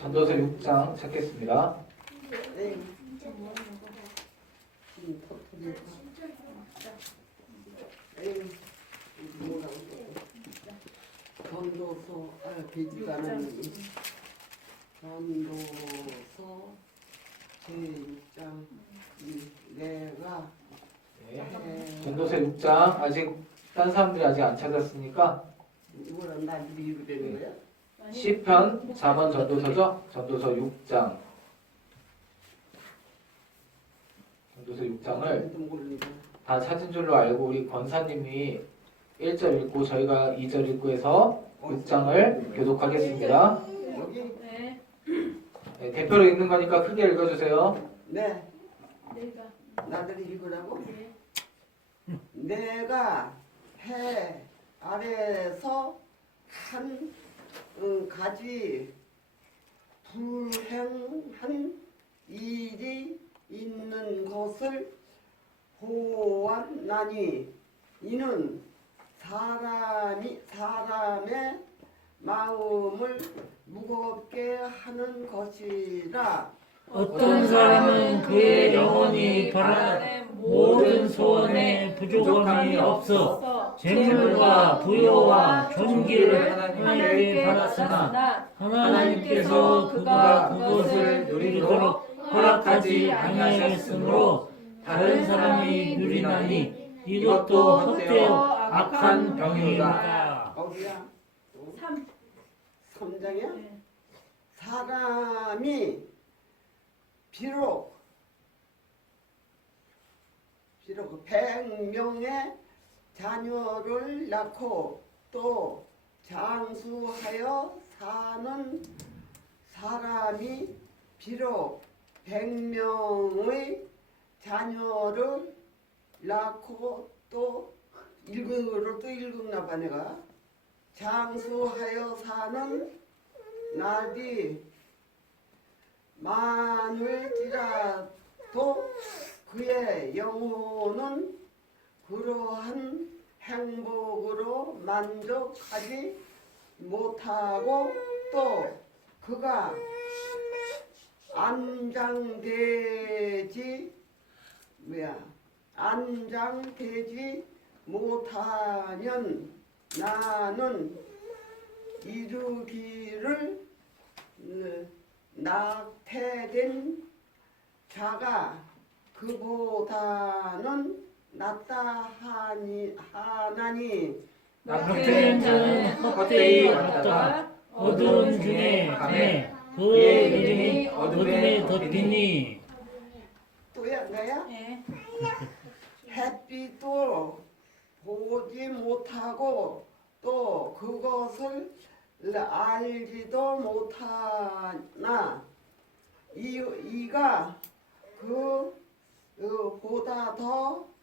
전도서 6장 찾겠습니다. 네. 전도서, 아, 되지가 않았네. 전도서 제6장 내가 네. 해 전도서 6장 아직 딴 사람들이 아직 안 찾았으니까 이거랑 나중에 이거 되는 거야? 시편 4번 전도서죠? 전도서 6장. 전도서 6장을 아무도 모르니까. 다 찾은 줄로 알고 우리 권사님이 1절 읽고 저희가 2절 읽고 해서 6장을 교독하겠습니다. 네. 네, 대표로 읽는 거니까 크게 읽어주세요. 네. 내가 나들이 읽으라고? 네. 내가 해 아래서 한 음, 가지 불행한 일이 있는 것을 보았나니 이는 사람이 사람의 마음을 무겁게 하는 것이라. 어떤 사람은 그의 영혼이 바라는 모든 소원에 부족함이 없어 재물과 부여와 존귀를 하나님께 받았으나 하나님께서 그가 그것을 누리도록 허락하지 아니하였으므로 다른 사람이 누리나니 이것도 헛되어 악한 병이다. 어디야? 삼. 삼장이야? 네. 사람이 비록 비록 백명의 자녀를 낳고 또 장수하여 사는 사람이 비록 백명의 자녀를 낳고 또 읽으로 또 읽었나 봐 내가. 장수하여 사는 날이 많을지라도 그의 영혼은 그러한 행복으로 만족하지 못하고 또 그가 안장되지 뭐야 안장되지 못하면 나는 이루기를 음, 낙태된 자가 그보다는 낫다 하니 하나니. 낙태된 자는 헛되이 왔다가 어두운 중에 가매 그의 이름이 어둠에 덮이니. 또야 내야? 네. 햇빛도 보지 못하고 또 그것을 알지도 못하나. 이, 이가 그 어, 보다 더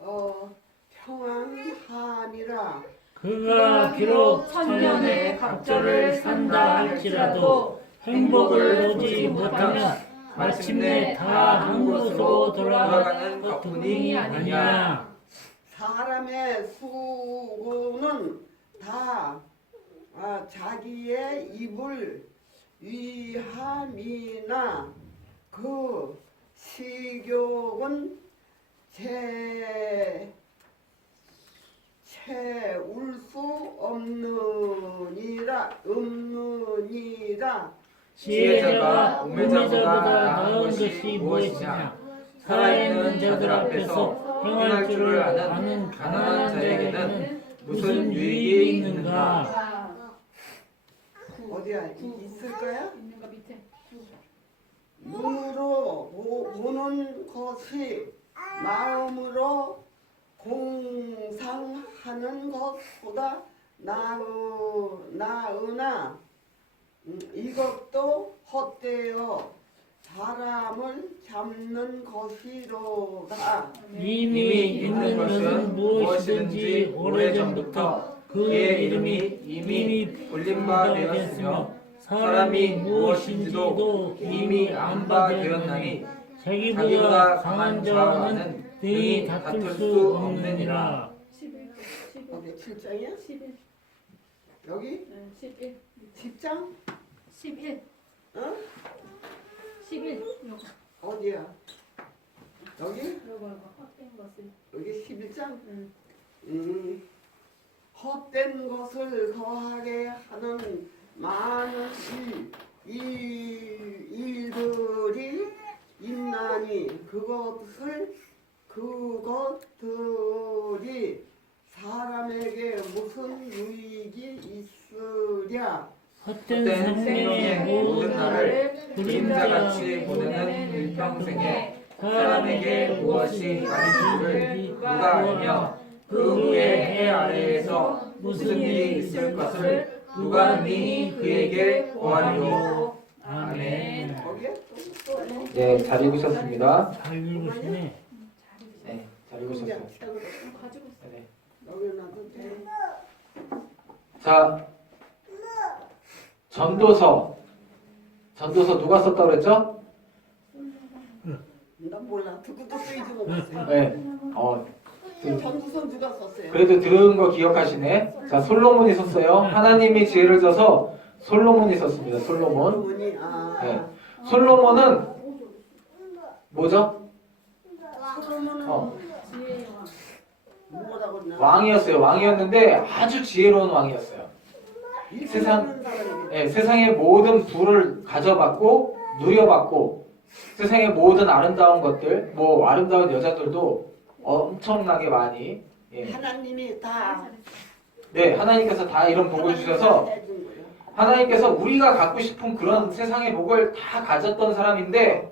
어, 평안함이라. 그가 비록 천년의 각절을 산다 할지라도 행복을 오지 못하면 마침내 다 한 곳으로 돌아가는 것뿐이 아니냐. 사람의 수고는 다 아, 자기의 입을 위함이나 그 식욕은 제 채울 수 없느니라 없느니라. 지혜자가 우매자보다 나은 것이 무엇이냐? 살아있는 자들 앞에서 행할 줄을 아는 가난한 자에게는 무슨 유익이 있는가? 아, 어디야 이- 있을 거야? 있는 거 밑에. 눈으로 보- 보는 것이 마음으로 공상하는 것보다 나으, 나으나 음, 이것도 헛되어 사람을 잡는 것이로다. 이미 있는 것은 무엇이든지 오래전부터 그의 이름이 이미 불린 바 되었으며 사람이 무엇인지도 이미 안바 되었나니 자기보다 강한 자와는 등이 다툴 수 없느니라 11. 11. 어디 7장이야? 11. 여기 네, 11. 10장? 11. 어? 11. 요거. 어디야? 여기? 요거 요거 헛된 것을. 여기 11장? 응. 음, 헛된 것을 거하게 하는 많은 이, 이 일들이 있나니 그것을 그것들이 사람에게 무슨 유익이 있으랴 헛된 생명의 모든 날을 그림자같이 보내는 일평생에 사람에게 무엇이 가리는지를 누가 알며 그 후에 해 아래에서 무슨 일이 있을 것을 누가 능히 그에게 고하리요. 아멘. 네, 잘 읽으셨습니다. 잘 읽으시네. 네, 잘또 읽으셨어요. 네. 자, 전도서. 전도서 누가 썼다고 그랬죠? 나 몰라 듣고도 쓰이지 못했어요 네. 어, 그- 전두선 누가 썼어요? 그래도 들은 거 기억하시네. 자, 솔로몬이 썼어요. 하나님이 지혜를 줘서 솔로몬이 썼습니다. 솔로몬. 아 네. 솔로몬은 뭐죠? 솔로몬은 어. 뭐라고 했나? 왕이었어요. 왕이었는데 아주 지혜로운 왕이었어요. 이 세상- 모르는 사람에게 네, 세상의 모든 부를 가져받고 누려받고 세상의 모든 아름다운 것들, 뭐 아름다운 여자들도 엄청나게 많이 예. 하나님이 다 네, 하나님께서 다 이런 복을 주셔서. 하나님께서 우리가 갖고 싶은 그런 세상의 복을 다 가졌던 사람인데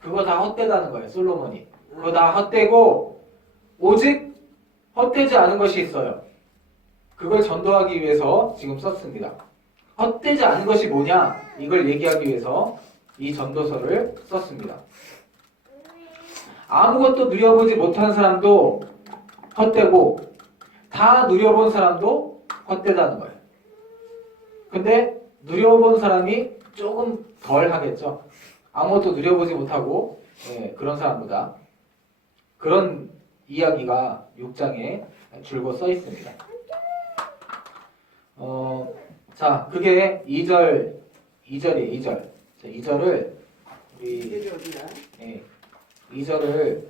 그거 다 헛되다는 거예요. 솔로몬이. 그거 다 헛되고 오직 헛되지 않은 것이 있어요. 그걸 전도하기 위해서 지금 썼습니다. 헛되지 않은 것이 뭐냐? 이걸 얘기하기 위해서 이 전도서를 썼습니다. 아무것도 누려보지 못한 사람도 헛되고 다 누려본 사람도 헛되다는 거예요. 근데 누려본 사람이 조금 덜 하겠죠. 아무것도 누려보지 못하고 예, 그런 사람보다 그런 이야기가 6장에 줄곧 써 있습니다. 어, 자, 그게 2절, 2절이에요, 2절. 자, 2절을 우리 어디야? 예, 2절을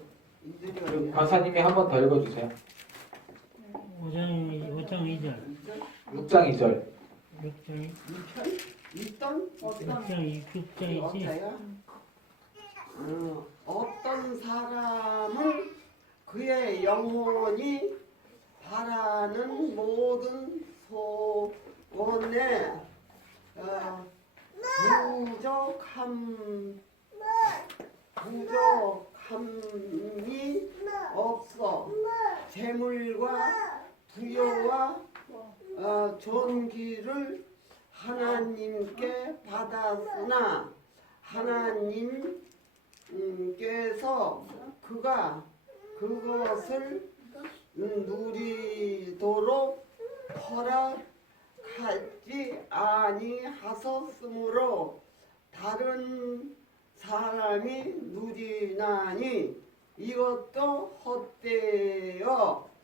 이들이 우리 어디야? 권사님이 한 번 더 읽어주세요. 5장, 5장 2절. 6장 2절. 6장, 이편? 있던? 어떤 6장, 6장이지. 어때요? 어, 어떤 사람은 그의 영혼이 바라는 모든 소원에 어, 부족함 부족함이 없어 재물과 부여와 어, 존귀를 하나님께 받았으나 하나님께서 그가 그것을 누리도록 허락하지 아니하셨으므로 다른 사람이 누리나니 이것도 헛되어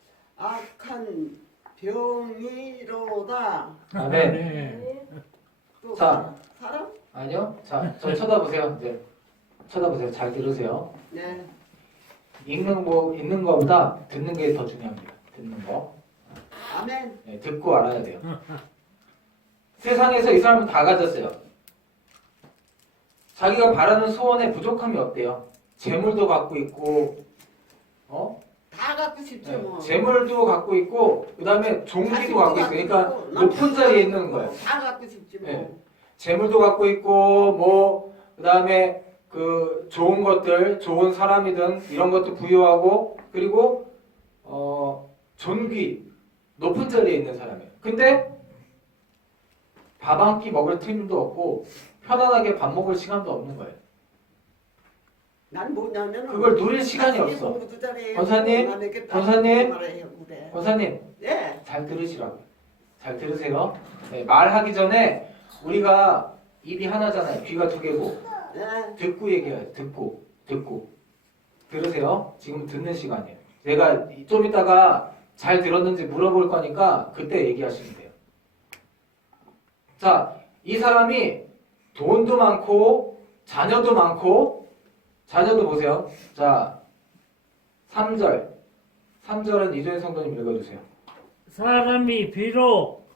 악한 병이로다. 아멘. 네. 또 자. 사람? 아니요. 자, 저 쳐다보세요. 이제 쳐다보세요. 잘 들으세요. 네. 읽는 거 읽는 거보다 듣는 게 더 중요합니다. 듣는 거. 아멘. 네, 듣고 알아야 돼요. 세상에서 이 사람은 다 가졌어요. 자기가 바라는 소원에 부족함이 없대요. 재물도 갖고 있고, 어? 다 갖고 싶죠 네, 뭐. 재물도 갖고 있고, 그 다음에 종기도 갖고 있어요. 그러니까 높은 자리에 있는 거예요. 다 갖고 싶지 뭐. 네. 재물도 갖고 있고, 뭐, 그 다음에 그 좋은 것들, 좋은 사람이든 이런 것도 부여하고, 그리고, 어, 존귀, 높은 자리에 있는 사람이에요. 근데 밥 한 끼 먹을 틈도 없고, 편안하게 밥 먹을 시간도 없는 거예요. 난 뭐냐면 그걸 누릴 시간이 없어. 권사님, 권사님. 그래. 권사님, 네. 잘 들으시라고요. 잘 들으세요. 네, 말하기 전에 우리가 입이 하나잖아요. 귀가 두 개고. 네. 듣고 얘기해요. 듣고, 듣고. 들으세요. 지금 듣는 시간이에요. 내가 좀 이따가 잘 들었는지 물어볼 거니까 그때 얘기하시면 돼요. 자, 이 사람이 돈도 많고 자녀도 많고 자녀도 보세요. 자, 3절. 3절은 이주인 성도님 읽어주세요. 사람이 비록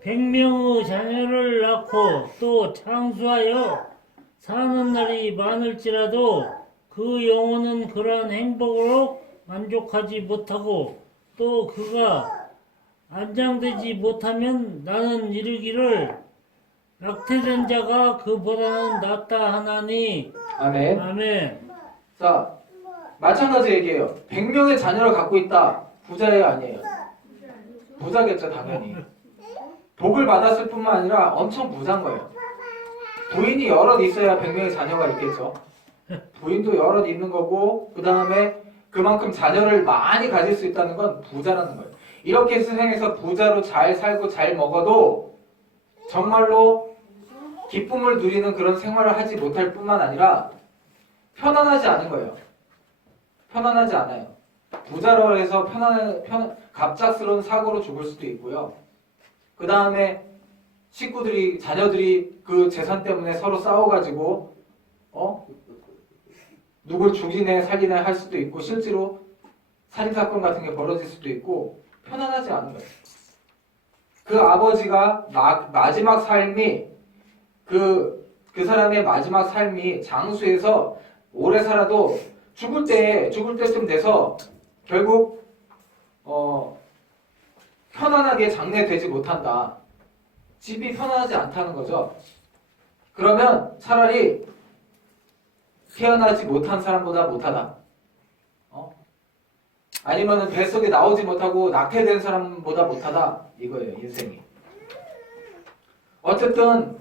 백명의 자녀를 낳고 또 창수하여 사는 날이 많을지라도 그 영혼은 그러한 행복으로 만족하지 못하고 또 그가 안장되지 못하면 나는 이르기를 낙태된 자가 그보다는 낫다 하나니 아멘. 아멘 자, 마찬가지 얘기예요. 100명의 자녀를 갖고 있다. 부자예요, 아니에요? 부자겠죠, 당연히. 복을 받았을 뿐만 아니라 엄청 부자인 거예요. 부인이 여럿 있어야 100명의 자녀가 있겠죠. 부인도 여럿 있는 거고, 그 다음에 그만큼 자녀를 많이 가질 수 있다는 건 부자라는 거예요. 이렇게 세상에서 부자로 잘 살고 잘 먹어도 정말로 기쁨을 누리는 그런 생활을 하지 못할 뿐만 아니라 편안하지 않은 거예요. 편안하지 않아요. 부자로 해서 편안, 편, 갑작스러운 사고로 죽을 수도 있고요. 그 다음에 식구들이, 자녀들이 그 재산 때문에 서로 싸워가지고, 어? 누굴 죽이네, 살리네 할 수도 있고, 실제로 살인사건 같은 게 벌어질 수도 있고, 편안하지 않은 거예요. 그 아버지가 마, 마지막 삶이, 그, 그 사람의 마지막 삶이 장수에서 오래 살아도 죽을 때 죽을 때쯤 돼서 결국 어 편안하게 장례되지 못한다. 집이 편안하지 않다는 거죠. 그러면 차라리 태어나지 못한 사람보다 못하다. 어? 아니면은 뱃속에 나오지 못하고 낙태된 사람보다 못하다. 이거예요, 인생이. 어쨌든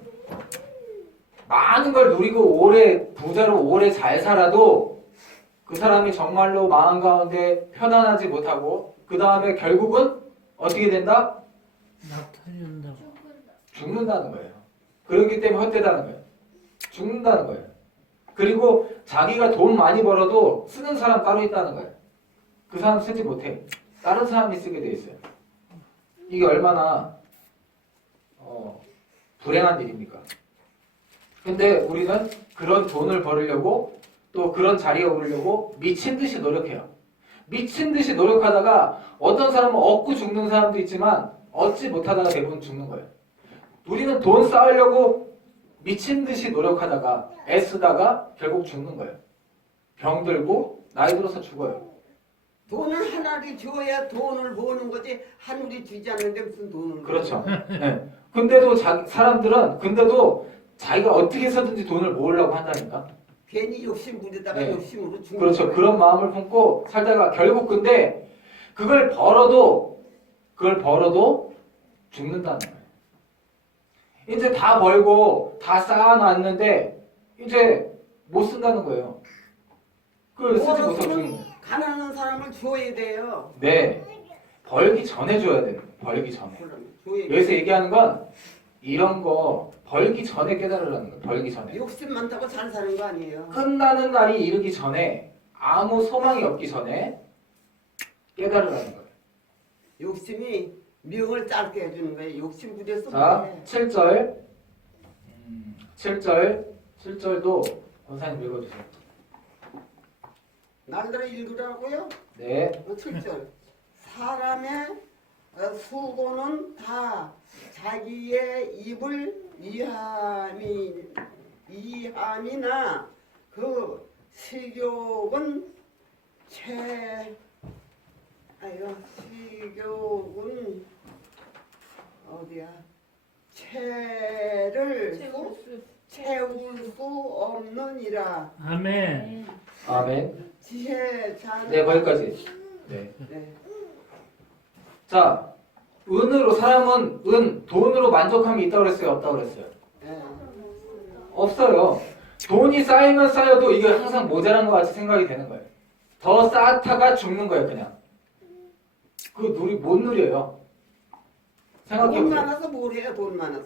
많은 걸 누리고 오래 부자로 오래 잘 살아도 그 사람이 정말로 마음 가운데 편안하지 못하고 그 다음에 결국은 어떻게 된다? 낙태된다고 죽는다는 거예요. 그렇기 때문에 헛되다는 거예요. 죽는다는 거예요. 그리고 자기가 돈 많이 벌어도 쓰는 사람 따로 있다는 거예요. 그 사람 쓰지 못해. 다른 사람이 쓰게 돼 있어요. 이게 얼마나 어, 불행한 일입니까? 근데 우리는 그런 돈을 벌으려고 또 그런 자리에 오르려고 미친 듯이 노력해요. 미친 듯이 노력하다가 어떤 사람은 얻고 죽는 사람도 있지만 얻지 못하다가 대부분 죽는 거예요. 우리는 돈 쌓으려고 미친 듯이 노력하다가 애쓰다가 결국 죽는 거예요. 병들고 나이 들어서 죽어요. 돈을 하나를 줘야 돈을 버는 거지 하늘이 주지 않는데 무슨 돈을 그렇죠. 네. 근데도 자, 사람들은 근데도 자기가 어떻게 해서든지 돈을 모으려고 한다니까. 괜히 욕심 부리다가 네. 욕심으로 죽는 그렇죠. 거예요. 그런 마음을 품고 살다가 결국 근데 그걸 벌어도 그걸 벌어도 죽는다는 거예요. 이제 다 벌고 다 쌓아놨는데 이제 못 쓴다는 거예요. 그걸 쓰지 못하고 죽는 거예요. 가난한 사람을 줘야 돼요. 네. 벌기 전에 줘야 돼요. 벌기 전에. 여기서 얘기하는 건 이런 거 벌기 전에 깨달으라는 거예요. 벌기 전에. 욕심 많다고 잘 사는 거 아니에요. 끝나는 날이 이르기 전에 아무 소망이 없기 전에 깨달으라는 거예요. 욕심이 명을 짧게 해주는 거예요. 욕심 부려서 자, 그래. 7절. 음, 7절. 7절도 권사님 읽어주세요. 날들아 읽으라고요? 네. 어, 7절 사람의 어, 수고는 다 자기의 입을 이함이 이함이나 그 식욕은 채 아유 식욕은 어디야 채를 채울 수- 수. 채울 수 없느니라 아멘 네. 아멘. 지혜 잘 네, 거기까지. 네. 네. 자, 은으로, 사람은 은, 돈으로 만족함이 있다고 그랬어요? 없다고 그랬어요? 네. 없어요. 돈이 쌓이면 쌓여도 이게 항상 모자란 것 같이 생각이 되는 거예요. 더 쌓다가 죽는 거예요, 그냥. 그 누리, 못 누려요. 돈 생각해보세요. 많아서 뭘 해요 돈 많아서